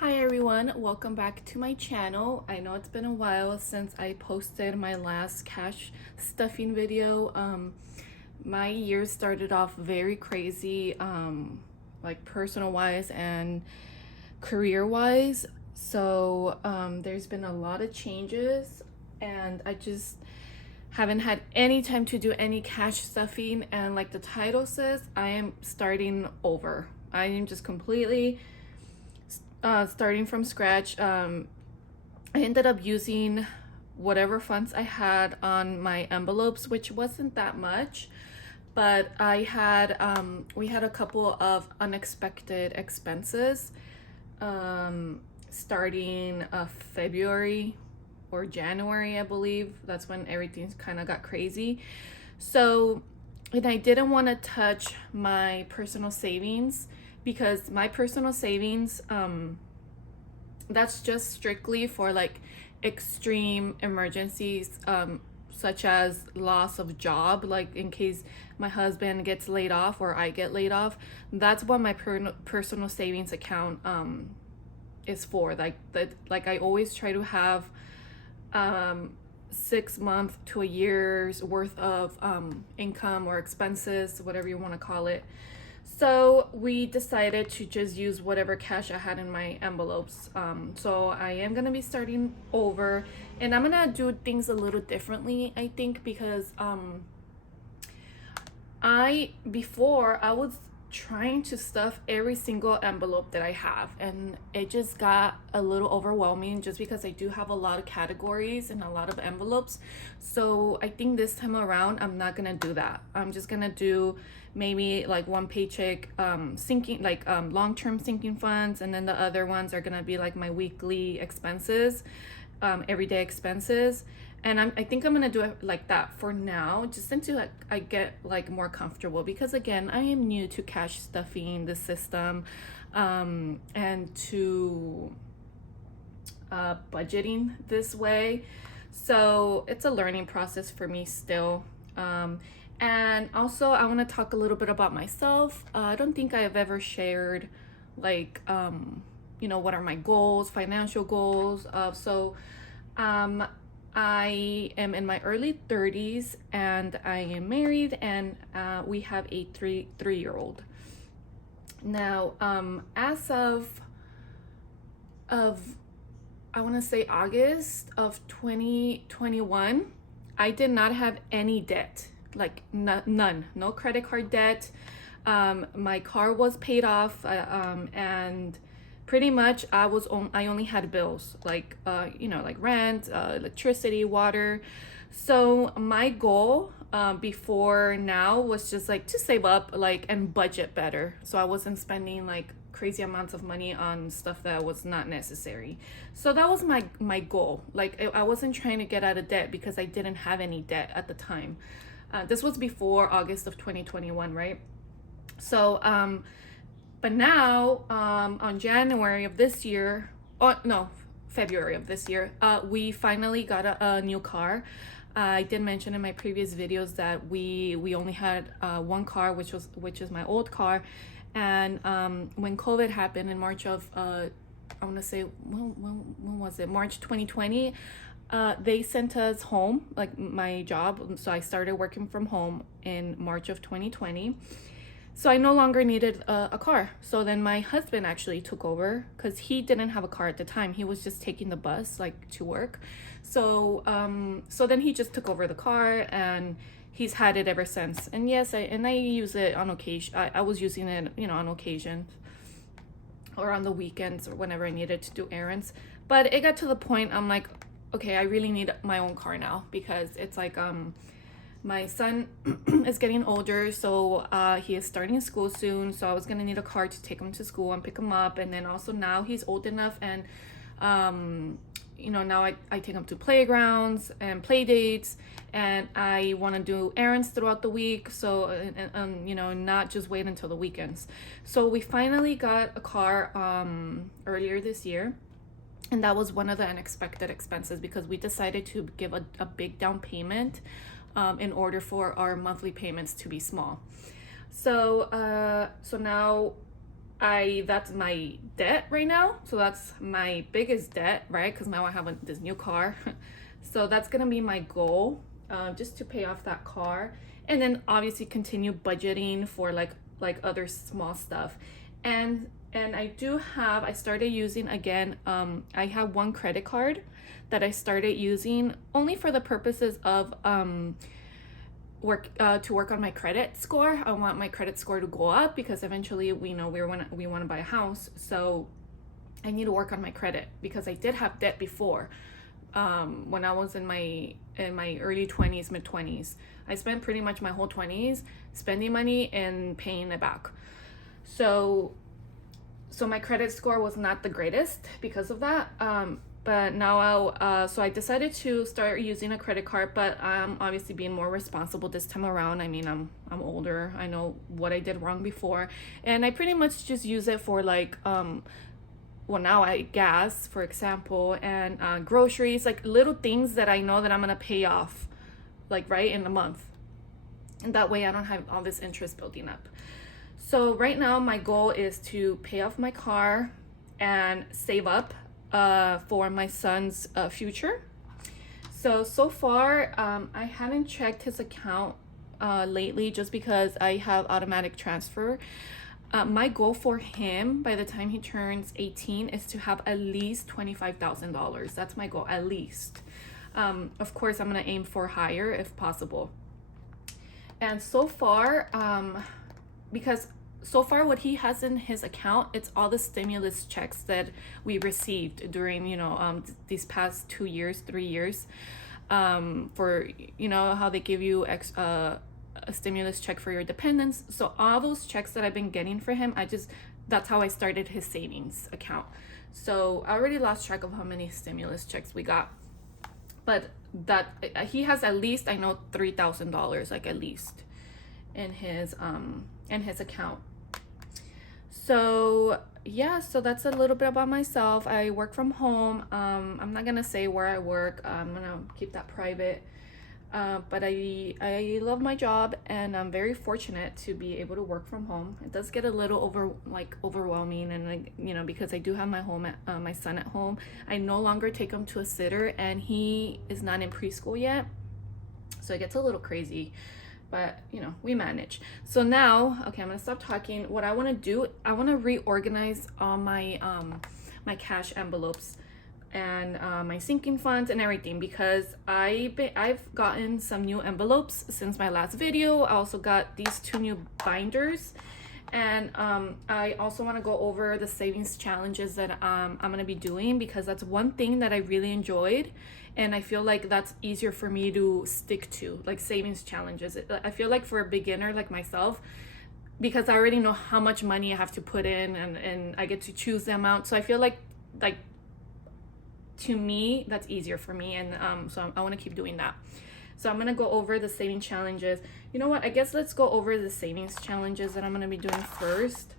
Hi everyone, welcome back to my channel. I know it's been a while since I posted my last cash stuffing video. My year started off very crazy, like personal wise and career wise. So there's been a lot of changes and I just haven't had any time to do any cash stuffing, and like the title says, I am starting over. I am just completely starting from scratch. I ended up using whatever funds I had on my envelopes, which wasn't that much, but we had a couple of unexpected expenses starting February or January, I believe. That's when everything kind of got crazy. So, and I didn't want to touch my personal savings because my personal savings, that's just strictly for like extreme emergencies, such as loss of job, like in case my husband gets laid off or I get laid off. That's what my personal savings account is for. Like I always try to have 6 months to a year's worth of income or expenses, whatever you want to call it. So we decided to just use whatever cash I had in my envelopes. So I am gonna be starting over, and I'm gonna do things a little differently, I think, because before I was trying to stuff every single envelope that I have, and it just got a little overwhelming just because I do have a lot of categories and a lot of envelopes. So I think this time around I'm not gonna do that. I'm just gonna do maybe like one paycheck sinking, like long-term sinking funds, and then the other ones are gonna be like my weekly expenses, everyday expenses. And I think I'm gonna do it like that for now, just until like I get like more comfortable, because again, I am new to cash stuffing the system, and to budgeting this way. So it's a learning process for me still. And also I want to talk a little bit about myself. I don't think I have ever shared like what are my goals, financial goals. I am in my early 30s and I am married, and we have a three-year-old. Now, as of I want to say August of 2021, I did not have any debt, like none, no credit card debt. My car was paid off, and pretty much I only had bills like like rent, electricity, water. So my goal before now was just like to save up like and budget better, so I wasn't spending like crazy amounts of money on stuff that was not necessary. So that was my goal. Like I wasn't trying to get out of debt because I didn't have any debt at the time. This was before August of 2021, right? So but now, on January of this year, oh no, February of this year, we finally got a new car. I did mention in my previous videos that we only had one car, which is my old car. And when COVID happened in March of I want to say when was it? March 2020. They sent us home, like my job. So I started working from home in March of 2020. So I no longer needed a car. So then my husband actually took over because he didn't have a car at the time. He was just taking the bus like to work. So then he just took over the car, and he's had it ever since. And yes, I use it on occasion. I was using it, on occasion or on the weekends or whenever I needed to do errands. But it got to the point I'm like, okay, I really need my own car now, because it's like my son is getting older, so he is starting school soon. So I was gonna need a car to take him to school and pick him up, and then also now he's old enough, and now I take him to playgrounds and play dates, and I want to do errands throughout the week. So not just wait until the weekends. So we finally got a car earlier this year. And that was one of the unexpected expenses, because we decided to give a big down payment in order for our monthly payments to be small. So now that's my debt right now. So that's my biggest debt, right? Because now I have this new car. So that's gonna be my goal, just to pay off that car, and then obviously continue budgeting for like other small stuff. And I started using again, I have one credit card that I started using only for the purposes of work on my credit score. I want my credit score to go up because eventually we want to buy a house. So I need to work on my credit because I did have debt before. When I was in my early 20s, mid 20s, I spent pretty much my whole 20s spending money and paying it back. So my credit score was not the greatest because of that. But now so I decided to start using a credit card, but I'm obviously being more responsible this time around. I mean, I'm older. I know what I did wrong before, and I pretty much just use it for like well, now I gas, for example, and groceries, like little things that I know that I'm gonna pay off, like right in the month, and that way I don't have all this interest building up. So right now my goal is to pay off my car and save up for my son's future. So far I haven't checked his account lately, just because I have automatic transfer. My goal for him by the time he turns 18 is to have at least $25,000. That's my goal, at least. Of course, I'm gonna aim for higher if possible. And so far, because so far what he has in his account, it's all the stimulus checks that we received during, these past 2 years, 3 years, for, how they give you a stimulus check for your dependents. So all those checks that I've been getting for him, that's how I started his savings account. So I already lost track of how many stimulus checks we got, but that he has at least, I know, $3,000, like at least in his account. So yeah, so that's a little bit about myself. I work from home. I'm not gonna say where I work. I'm gonna keep that private. But I love my job, and I'm very fortunate to be able to work from home. It does get a little overwhelming, and because I do have my son at home. I no longer take him to a sitter, and he is not in preschool yet, so it gets a little crazy, but we manage. So now, okay, I'm gonna stop talking. What I want to do, I want to reorganize all my my cash envelopes and my sinking funds and everything, because I've gotten some new envelopes since my last video. I also got these 2 new binders, and I also want to go over the savings challenges that I'm going to be doing, because that's one thing that I really enjoyed, and I feel like that's easier for me to stick to, like savings challenges. I feel like for a beginner like myself, because I already know how much money I have to put in, and I get to choose the amount, so I feel like to me that's easier for me, and so I want to keep doing that. So I'm going to go over the saving challenges. You know what, I guess let's go over the savings challenges that I'm going to be doing first.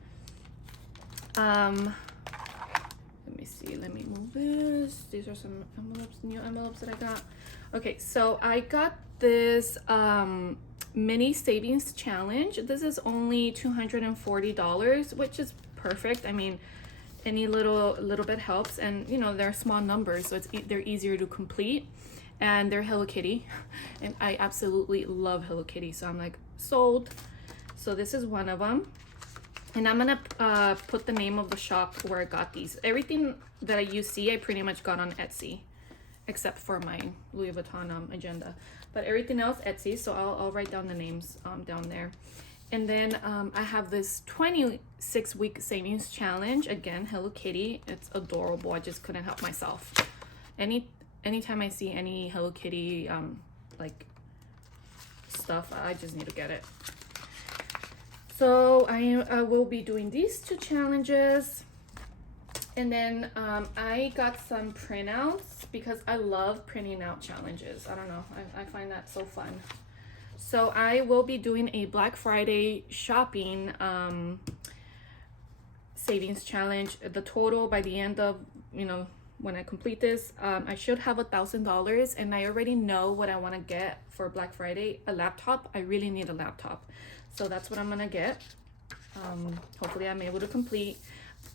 Let me see, let me move this. These are some envelopes, new envelopes that I got. Okay, so I got this mini savings challenge. This is only $240, which is perfect. I mean, any little bit helps, and they're small numbers, so they're easier to complete, and they're Hello Kitty, and I absolutely love Hello Kitty, so I'm like sold. So this is one of them, and I'm gonna put the name of the shop where I got these. Everything that you see I pretty much got on Etsy, except for my Louis Vuitton agenda, but everything else Etsy. So I'll write down the names down there. And then I have this 26-week savings challenge. Again, Hello Kitty. It's adorable. I just couldn't help myself. Anytime I see any Hello Kitty like stuff, I just need to get it. So I will be doing these 2 challenges. And then I got some printouts, because I love printing out challenges. I don't know. I find that so fun. So I will be doing a Black Friday shopping savings challenge. The total by the end of, when I complete this, I should have $1,000, and I already know what I want to get for Black Friday, a laptop. I really need a laptop. So that's what I'm going to get. Hopefully I'm able to complete.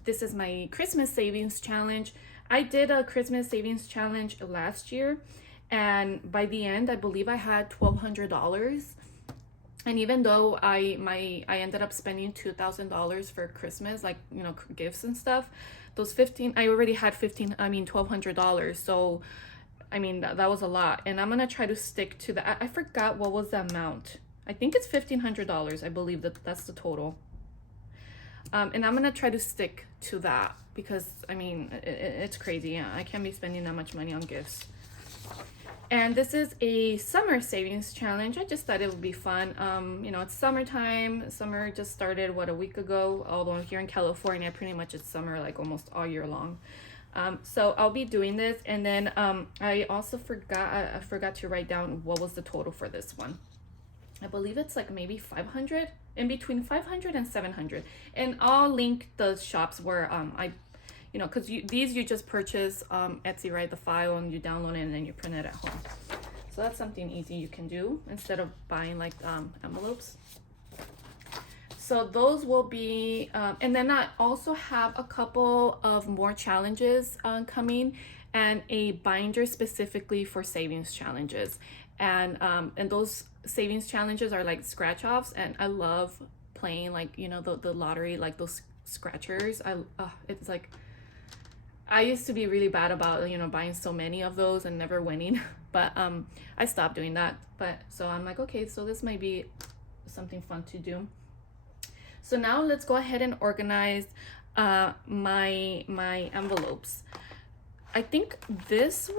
This is my Christmas savings challenge. I did a Christmas savings challenge last year, and by the end I believe I had $1,200. And even though I ended up spending $2,000 for Christmas, like, you know, gifts and stuff, those I already had $1,200. So I mean, that was a lot, and I'm gonna try to stick to that. I forgot what was the amount. I think it's $1,500. I believe that's the total. And I'm gonna try to stick to that because I mean it's crazy. Yeah, I can't be spending that much money on gifts. And this is a summer savings challenge. I just thought it would be fun. You know, it's summertime. Summer just started a week ago. Although here in California, pretty much it's summer like almost all year long. So I'll be doing this, and then I also forgot to write down what was the total for this one. I believe it's like maybe 500, in between 500 and 700. And I'll link the shops where you know, because you just purchase Etsy, right, the file, and you download it and then you print it at home. So that's something easy you can do instead of buying like envelopes. So those will be, and then I also have a couple of more challenges coming, and a binder specifically for savings challenges. And those savings challenges are like scratch offs, and I love playing like, you know, the lottery, like those scratchers. It's like, I used to be really bad about, you know, buying so many of those and never winning, but I stopped doing that. But so I'm like, okay, so this might be something fun to do. So now let's go ahead and organize my envelopes. I think this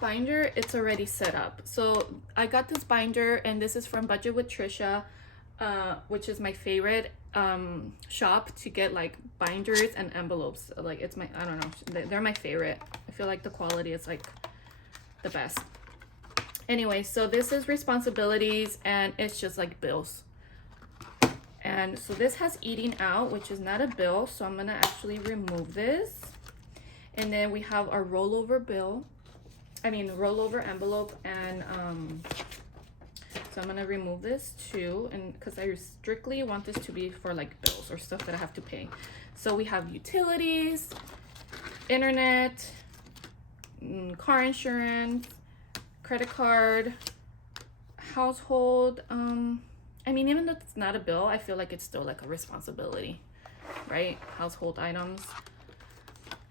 binder, it's already set up. So I got this binder, and this is from Budgetwithtrisha, which is my favorite shop to get like binders and envelopes. Like it's I don't know, they're my favorite. I feel like the quality is like the best. Anyway, so this is responsibilities, and it's just like bills. And so this has eating out, which is not a bill, so I'm gonna actually remove this. And then we have our rollover envelope, and so I'm gonna remove this too, and because I strictly want this to be for like bills or stuff that I have to pay. So we have utilities, internet, car insurance, credit card, household. I mean, even though it's not a bill, I feel like it's still like a responsibility, right? Household items,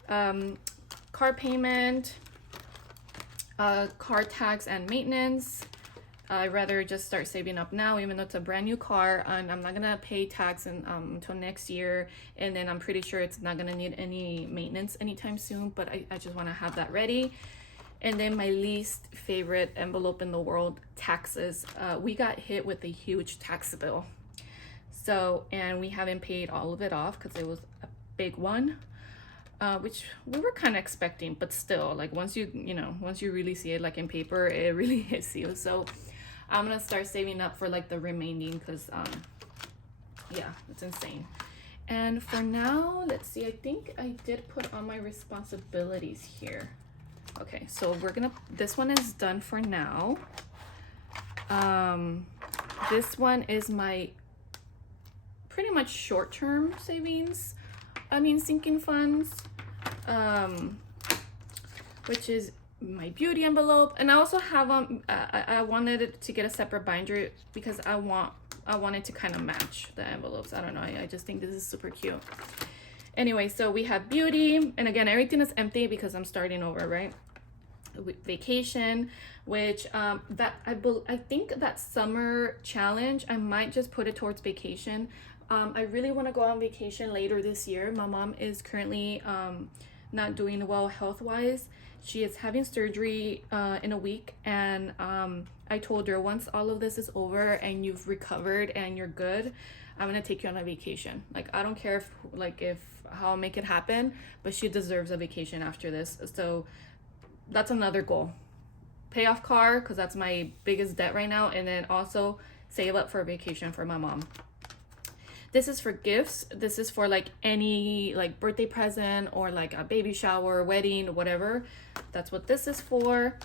car payment, car tax and maintenance. I'd rather just start saving up now, even though it's a brand new car, and I'm not gonna pay tax until next year, and then I'm pretty sure it's not gonna need any maintenance anytime soon, but I just wanna have that ready. And then my least favorite envelope in the world, taxes. We got hit with a huge tax bill. So, and we haven't paid all of it off because it was a big one, which we were kind of expecting, but still, like once you really see it like in paper, it really hits you. So I'm gonna start saving up for like the remaining, because yeah, it's insane. And for now, let's see, I think I did put all my responsibilities here. Okay, so this one is done for now. This one is my pretty much short-term savings, sinking funds, which is my beauty envelope. And I also have, I wanted it to get a separate binder because I wanted to kind of match the envelopes. I don't know, I just think this is super cute. Anyway, so we have beauty, and again, everything is empty because I'm starting over, right? Vacation, which I think that summer challenge, I might just put it towards vacation. I really want to go on vacation later this year. My mom is currently not doing well health-wise. She is having surgery in a week, and I told her, once all of this is over and you've recovered and you're good, I'm gonna take you on a vacation. Like, I don't care if how I'll make it happen, but she deserves a vacation after this. So that's another goal. Pay off car, because that's my biggest debt right now, and then also save up for a vacation for my mom. This is for gifts. This is for like any like birthday present or like a baby shower, wedding, whatever. That's what this is for.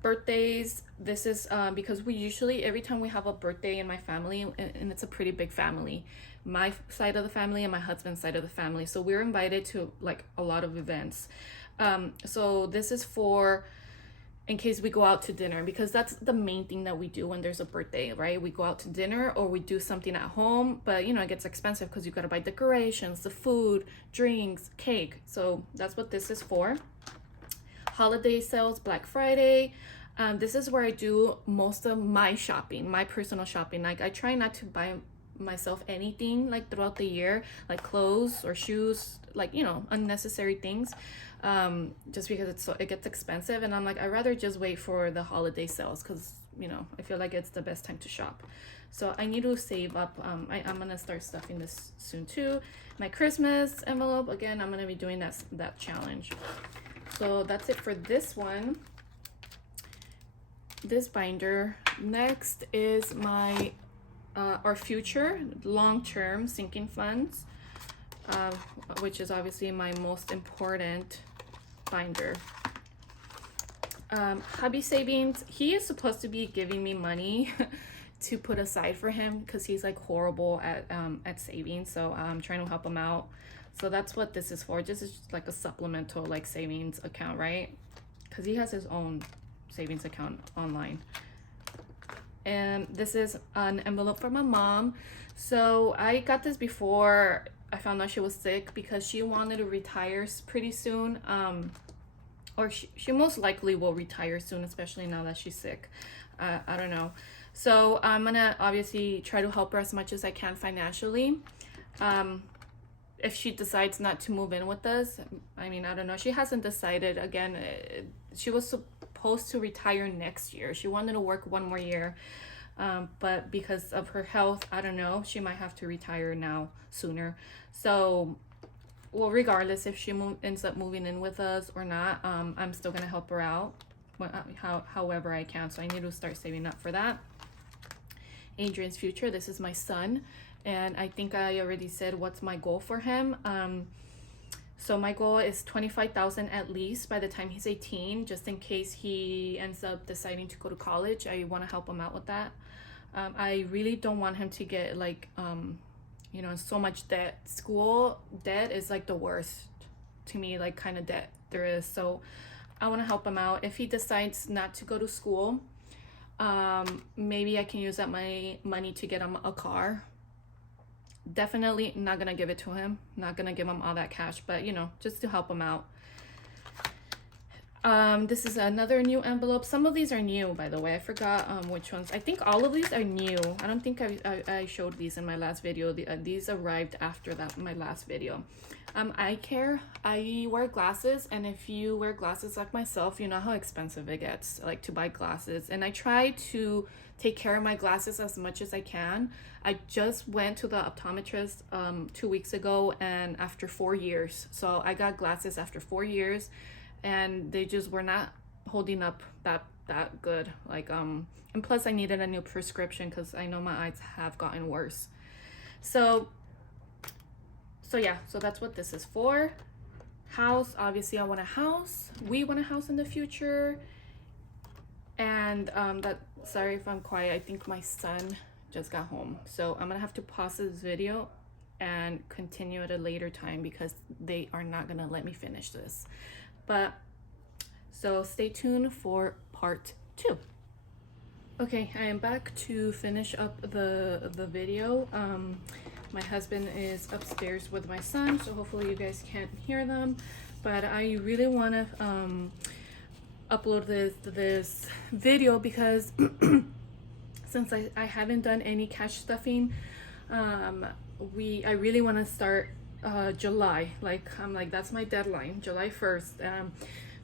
Birthdays, this is because we usually, every time we have a birthday in my family, and it's a pretty big family, my side of the family and my husband's side of the family. So we're invited to like a lot of events. So this is for in case we go out to dinner, because that's the main thing that we do when there's a birthday, right? We go out to dinner or we do something at home, but you know, it gets expensive because you got to buy decorations, the food, drinks, cake. So that's what this is for. Holiday sales, Black Friday. This is where I do most of my shopping, my personal shopping. Like I try not to buy myself anything like throughout the year, like clothes or shoes, like, you know, unnecessary things, just because it gets expensive. And I'm like, I'd rather just wait for the holiday sales because, you know, I feel like it's the best time to shop. So I need to save up. I'm gonna start stuffing this soon too. My Christmas envelope, again, I'm gonna be doing that challenge. So that's it for this one. This binder. Next is my our future long-term sinking funds, which is obviously my most important binder. Hubby savings, he is supposed to be giving me money to put aside for him because he's like horrible at saving, so I'm trying to help him out. So that's what this is for. This is just like a supplemental like savings account, right? Because he has his own savings account online. And this is an envelope from my mom. So I got this before I found out she was sick because she wanted to retire pretty soon. Or she most likely will retire soon, especially now that she's sick. I don't know. So I'm gonna obviously try to help her as much as I can financially. If she decides not to move in with us, I mean, I don't know. She hasn't decided. Again, she was supposed to retire next year. She wanted to work one more year, but because of her health, I don't know, she might have to retire now sooner. So, well, regardless if she ends up moving in with us or not, I'm still gonna help her out however I can. So I need to start saving up for that. Adrian's future. This is my son, and I think I already said what's my goal for him. So my goal is 25,000 at least by the time he's 18, just in case he ends up deciding to go to college. I want to help him out with that. I really don't want him to get like, you know, so much debt. School debt is like the worst to me, like kind of debt there is. So I want to help him out. If he decides not to go to school, maybe I can use that money to get him a car. Definitely not gonna give it to him, not gonna give him all that cash, but you know, just to help him out. This is another new envelope. Some of these are new, by the way. I forgot which ones. I think all of these are new. I don't think I showed these in my last video. These arrived after my last video. Eye care. I wear glasses, and if you wear glasses like myself, you know how expensive it gets, like to buy glasses. And I try to take care of my glasses as much as I can. I just went to the optometrist 2 weeks ago, and after 4 years. So I got glasses after 4 years, and they just were not holding up that good. Like and plus I needed a new prescription because I know my eyes have gotten worse. So yeah, so that's what this is for. House, obviously I want a house. We want a house in the future. And sorry if I'm quiet, I think my son just got home. So I'm gonna have to pause this video and continue at a later time because they are not gonna let me finish this. But so stay tuned for part 2. Okay, I am back to finish up the video. My husband is upstairs with my son, so hopefully you guys can't hear them. But I really want to upload this video because since I haven't done any cash stuffing, I really want to start July. I'm like that's my deadline, July 1st,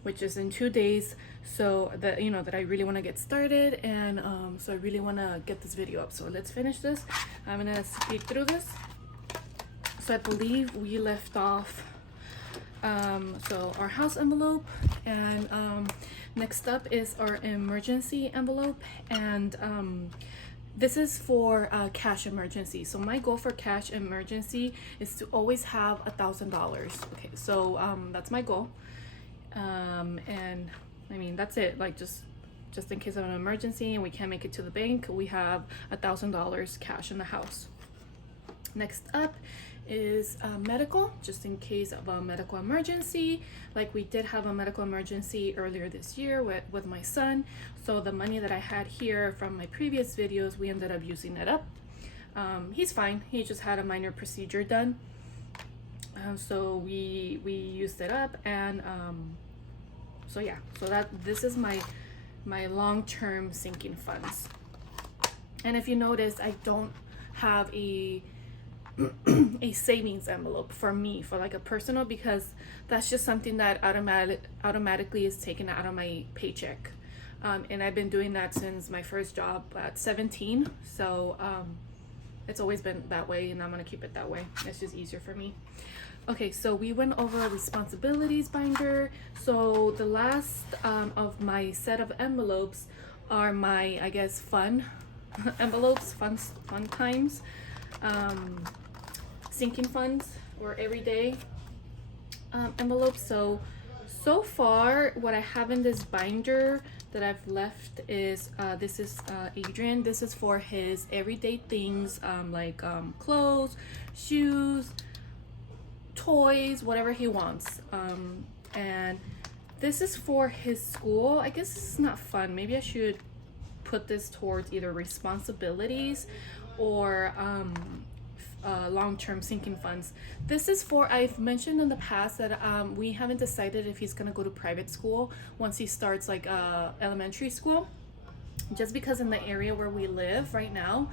which is in 2 days. So that that I really want to get started, and so I really want to get this video up. So let's finish this. I'm gonna speed through this. So I believe we left off so our house envelope, and next up is our emergency envelope, and this is for cash emergency. So my goal for cash emergency is to always have $1,000. Okay, so that's my goal, and I mean that's it. Like just in case of an emergency and we can't make it to the bank, we have $1,000 cash in the house. Next up is medical, just in case of a medical emergency. Like we did have a medical emergency earlier this year with my son, so the money that I had here from my previous videos, we ended up using it up. He's fine, he just had a minor procedure done, so we used it up. And so yeah, so this is my long-term sinking funds. And if you notice, I don't have a savings envelope for me, for like a personal, because that's just something that automatically is taken out of my paycheck. And I've been doing that since my first job at 17. So it's always been that way, and I'm gonna keep it that way. It's just easier for me. Okay, so we went over a responsibilities binder. So the last of my set of envelopes are my, I guess, fun envelopes, fun times, sinking funds, or everyday envelopes. So far what I have in this binder that I've left is this is Adrian. This is for his everyday things, like clothes, shoes, toys, whatever he wants. And this is for his school. I guess it's not fun. Maybe I should put this towards either responsibilities or long-term sinking funds. This is for, I've mentioned in the past that we haven't decided if he's gonna go to private school once he starts like elementary school, just because in the area where we live right now,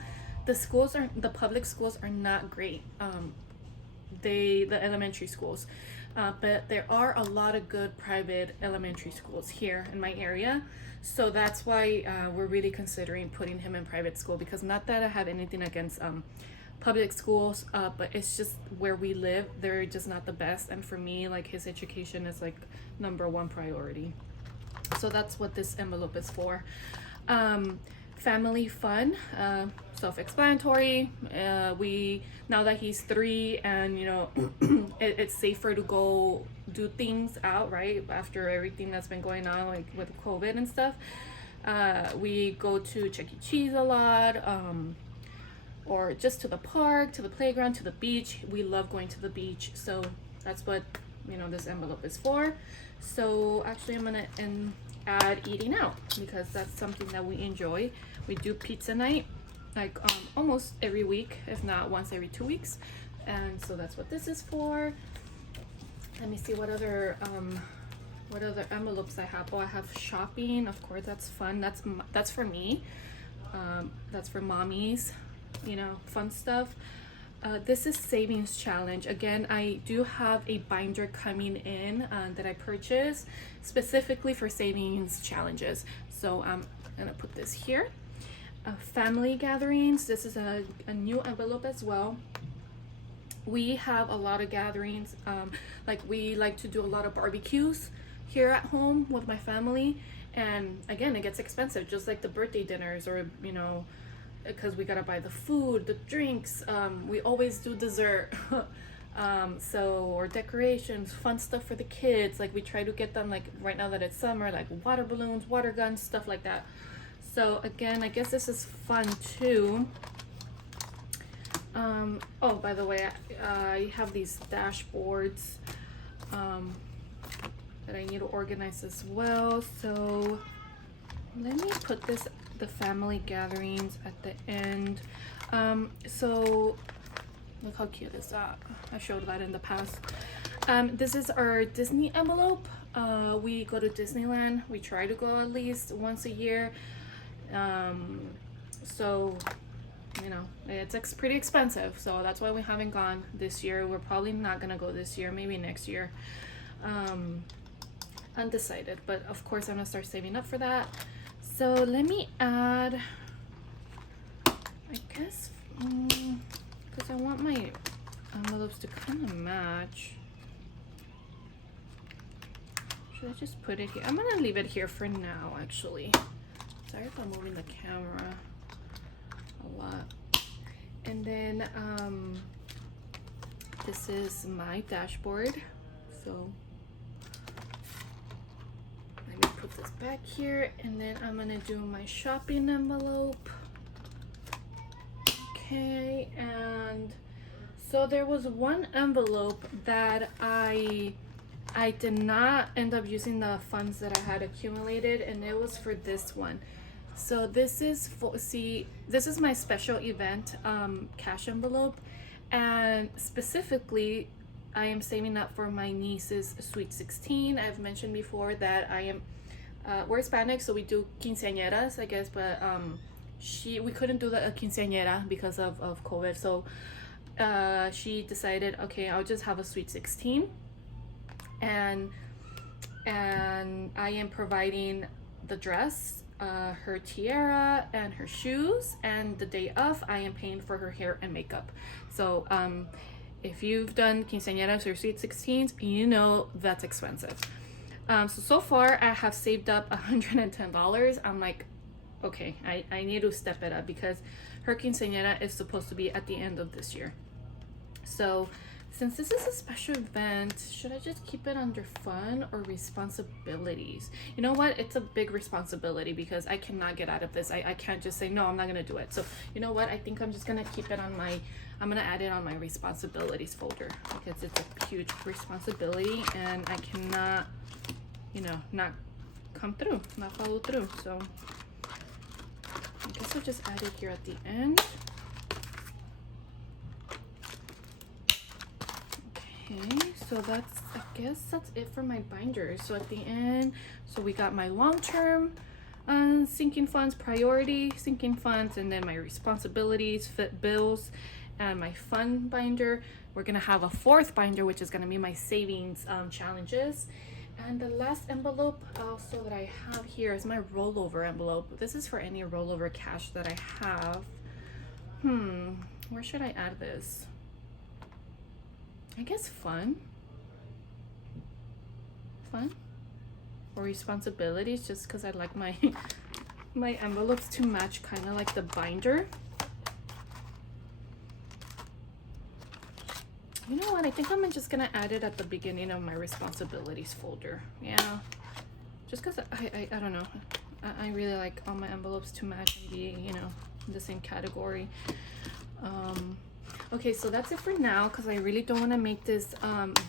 the public schools are not great. The elementary schools, but there are a lot of good private elementary schools here in my area. So that's why we're really considering putting him in private school, because not that I have anything against public schools, but it's just where we live, they're just not the best. And for me, like, his education is like #1 priority. So that's what this envelope is for. Family fun, self-explanatory. Now that he's 3 and you know it's safer to go do things out, right, after everything that's been going on, like with COVID and stuff, we go to Chuck E. Cheese a lot, or just to the park, to the playground, to the beach. We love going to the beach, so that's what, you know, this envelope is for. So actually I'm gonna add eating out, because that's something that we enjoy. We do pizza night like almost every week, if not once every 2 weeks, and so that's what this is for. Let me see what other envelopes I have. Oh, I have shopping, of course. That's fun. That's for me. That's for mommies, you know, fun stuff. This is savings challenge. Again, I do have a binder coming in that I purchased specifically for savings challenges. So I'm gonna put this here. Family gatherings. This is a new envelope as well. We have a lot of gatherings. Like, we like to do a lot of barbecues here at home with my family. And again, it gets expensive, just like the birthday dinners, or, you know, because we gotta buy the food, the drinks. We always do dessert. Or decorations, fun stuff for the kids. Like, we try to get them, like right now that it's summer, like water balloons, water guns, stuff like that. So again, I guess this is fun too. Oh, by the way, I have these dashboards that I need to organize as well. So let me put the family gatherings at the end. So look how cute is that. I showed that in the past. This is our Disney envelope. We go to Disneyland. We try to go at least once a year. So, you know, it's pretty expensive, so that's why we haven't gone this year. We're probably not gonna go this year, maybe next year. Undecided, but of course I'm gonna start saving up for that. So let me add, I guess, because I want my envelopes to kind of match. Should I just put it here? I'm gonna leave it here for now, actually. Sorry if I'm moving the camera a lot. And then this is my dashboard. So let me put this back here, and then I'm gonna do my shopping envelope. Okay, and So there was one envelope that I did not end up using the funds that I had accumulated, and it was for this one. So this is for, see, this is my special event cash envelope, and specifically I am saving up for my niece's sweet 16. I've mentioned before that I am we're Hispanic, so we do quinceañeras, I guess, but we couldn't do the quinceañera because of COVID, so she decided, okay, I'll just have a sweet 16, and I am providing the dress, her tiara, and her shoes, and the day of I am paying for her hair and makeup. So if you've done quinceañeras or sweet 16s, you know that's expensive. So far I have saved up $110. I'm like, okay, I need to step it up because her quinceañera is supposed to be at the end of this year. So since this is a special event, should I just keep it under fun or responsibilities? You know what? It's a big responsibility because I cannot get out of this. I can't just say, no, I'm not going to do it. So you know what? I think I'm just going to keep it on my, I'm going to add it on my responsibilities folder because it's a huge responsibility and I cannot, you know, not come through, not follow through. So I guess I'll just add it here at the end. Okay, so that's, I guess that's it for my binders. So at the end, so we got my long-term sinking funds, priority sinking funds, and then my responsibilities, fit bills, and my fun binder. We're gonna have a fourth binder, which is gonna be my savings challenges. And the last envelope also that I have here is my rollover envelope. This is for any rollover cash that I have. Where should I add this? I guess fun or responsibilities, just because I like my my envelopes to match kind of like the binder. You know what, I think I'm just gonna add it at the beginning of my responsibilities folder. Yeah, just because I don't know, I really like all my envelopes to match and be, you know, in the same category. Okay, so that's it for now because I really don't want to make this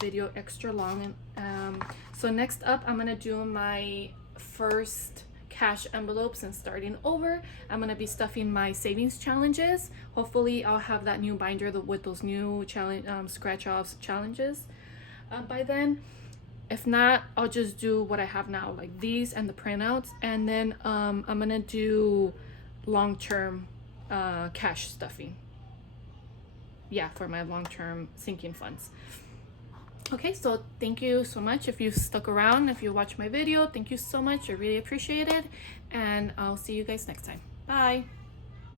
video extra long. And so next up, I'm gonna do my first cash envelopes and starting over. I'm gonna be stuffing my savings challenges. Hopefully, I'll have that new binder with those new challenge scratch-offs challenges by then. If not, I'll just do what I have now, like these and the printouts, and then I'm gonna do long-term cash stuffing. Yeah, for my long-term sinking funds. Okay, so thank you so much if you stuck around, if you watched my video. Thank you so much, I really appreciate it, and I'll see you guys next time. Bye.